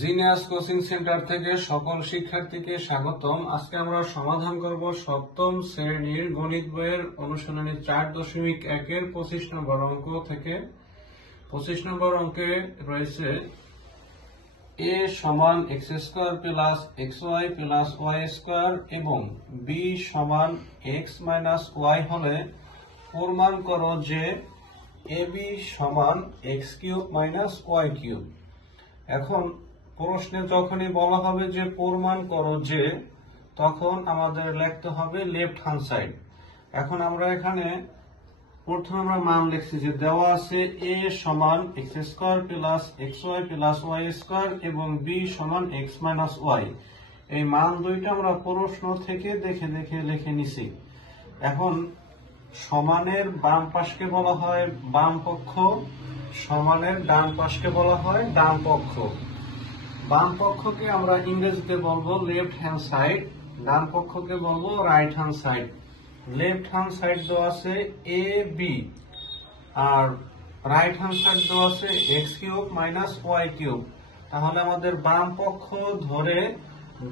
Genius coaching centre থেকে সকল শিক্ষার্থীকে স্বাগতম। আজকে আমরা সমাধান করব সপ্তম শ্রেণীর গণিত বইয়ের অনুশীলনী 4.1 25 নম্বর অঙ্ক থেকে। 25 নম্বর অঙ্কে রয়েছে a সমান x square plus xy plus y square এবং b সমান x মাইনাস y হলে প্রমাণ করো যে ab সমান x cube minus y cube. এখন প্রশ্নে যখনই বলা হবে যে প্রমাণ করো যে, তখন আমাদের লিখতে হবে লেফট হ্যান্ড সাইড। এখন আমরা এখানে প্রথমে আমরা মান লিখছি যে দেওয়া আছে a সমান x square plus xy plus y square এবং b সমান x মাইনাস y। এই মান দুইটা আমরা প্রশ্ন থেকে দেখে দেখে লিখে নিছি। এখন সমানের বাম পাশকে বলা হয় বাম পক্ষ, সমানের ডান পাশকে বলা হয় ডান পক্ষ। বাম পক্ষকে আমরা ইংরেজিতে বলবো লেফট হ্যান্ড সাইড, ডান পক্ষকে বলবো right hand side. Left hand side দেওয়া আছে এ বি আর রাইট হ্যান্ড সাইড দেওয়া আছে X cube minus Y cube. তাহলে আমাদের বাম পক্ষ ধরে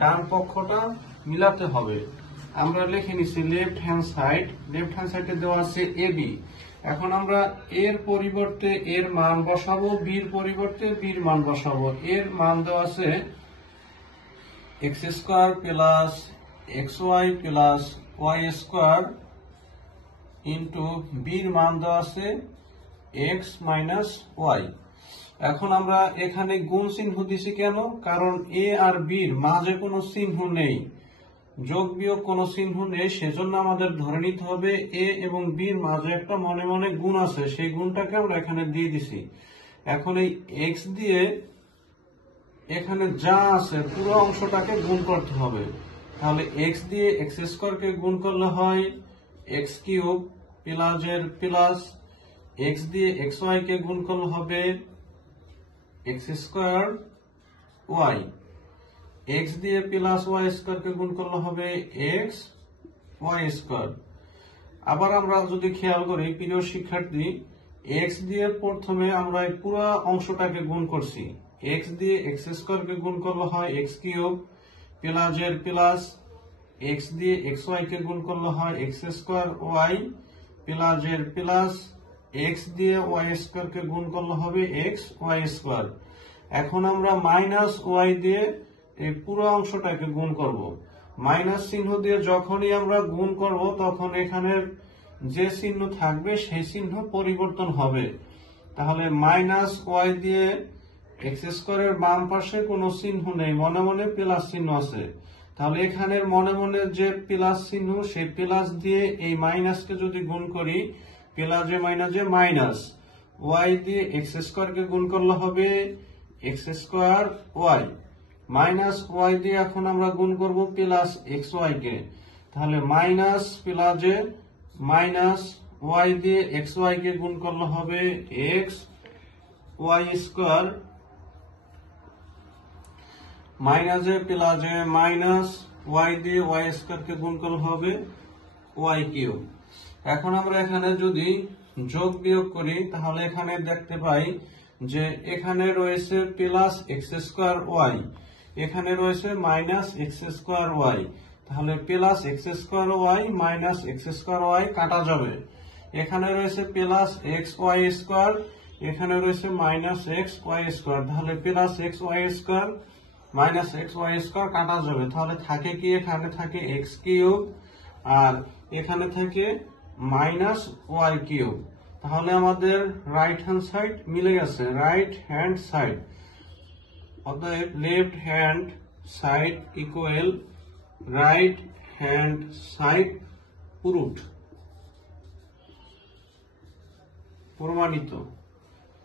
ডান পক্ষটা মিলাতে হবে। আমরা লিখে নিচ্ছি left hand side, left hand সাইডে দেওয়া আছে এ বি। এখন আমরা এর পরিবর্তে এর মান বসাবো, বির পরিবর্তে বির মান বসাবো। এর মান দেওয়া আছে X square plus X Y plus Y square into বির মান দেওয়া আছে এক্স মাইনাস ওয়াই। এখন আমরা এখানে গুণ চিহ্ন দিছি কেন? কারণ এ আর বির মাঝে কোনো চিহ্ন নেই, যোগ বিয়োগ কোনো চিহ্ন নেই, সেজন্য আমাদের ধরে নিতে হবে এ এবং বির মাঝে একটা মনে মনে গুণ আছে, সেই গুণটাকে আমরা এখানে দিয়ে দিছি। এখন এই এক্স দিয়ে এখানে যা আছে পুরো অংশটাকে গুণ করতে হবে। তাহলে এক্স দিয়ে এক্স স্কয়ারকে গুণ করলে হয় এক্স কিউব প্লাস এর প্লাস, এক্স দিয়ে এক্স ওয়াই কে গুণ করলে হবে এক্স স্কয়ার ওয়াই, এক্স দিয়ে প্লাস ওয়াই স্কয়ার কে গুণ করলে হবে এক্স ওয়াই স্কয়ার। আবার আমরা যদি খেয়াল করি প্রিয় শিক্ষার্থী, এক্স দিয়ে প্রথমে আমরা এই পুরো অংশটাকে গুণ করছি। এক্স দিয়ে এক্স স্কয়ার কে গুণ করলে হয় এক্স কিউব প্লাস এর প্লাস, এক্স দিয়ে এক্স ওয়াই কে গুণ করলে হয় এক্স স্কয়ার ওয়াই প্লাস এর প্লাস, এক্স দিয়ে ওয়াই স্কয়ার কে গুণ করলে হবে এক্স ওয়াই স্কয়ার। এখন আমরা মাইনাস ওয়াই দিয়ে এই পুরো অংশটাকে গুণ করব। মাইনাস চিহ্ন দিয়ে যখনই আমরা গুণ করব তখন এখানের যে চিহ্ন থাকবে সেই চিহ্ন পরিবর্তন হবে। তাহলে মাইনাস ওয়াই দিয়ে এক্স স্কয়ারের বাম পাশে কোনো চিহ্ন নেই, মনে মনে প্লাস চিহ্ন আছে। তাহলে এখানের মনে মনে যে প্লাস চিহ্ন, সেই প্লাস দিয়ে এই মাইনাসকে যদি গুণ করি, প্লাসে মাইনাসে মাইনাস, ওয়াই দিয়ে এক্স স্কয়ারকে গুণ করলে হবে X square Y, minus Y দিয়ে এখন আমরা গুণ করব প্লাস এক্স ওয়াই কে। তাহলে মাইনাস প্লাসে মাইনাস, ওয়াই দিয়ে এক্স ওয়াই কে গুণ করলে হবে এক্স ওয়াই স্কয়ার, মাইনাসে প্লাসে মাইনাস, ওয়াই দিয়ে ওয়াই স্কয়ার কে গুণ করলে হবে ওয়াই কিউব। এখন আমরা এখানে যদি যোগ বিয়োগ করি তাহলে এখানে দেখতে পাই যে এখানে রয়েছে প্লাস এক্স স্কয়ার ওয়াই, এখানে রয়েছে মাইনাস এক্স স্কয়ার ওয়াই। তাহলে plus X square Y minus X square Y কাটা যাবে। এখানে রয়েছে প্লাস এক্স ওয়াই স্কয়ার, এখানে রয়েছে মাইনাস এক্স ওয়াই স্কয়ার। তাহলে plus X Y square minus X Y square কাটা যাবে। তাহলে থাকে কি? এখানে থাকে এক্স কিউব আর এখানে থাকে মাইনাস ওয়াই কিউব। তাহলে আমাদের রাইট হ্যান্ড সাইড মিলে গেছে, রাইট হ্যান্ড সাইড। অতএব left hand side equal right hand side proved, প্রমাণিত।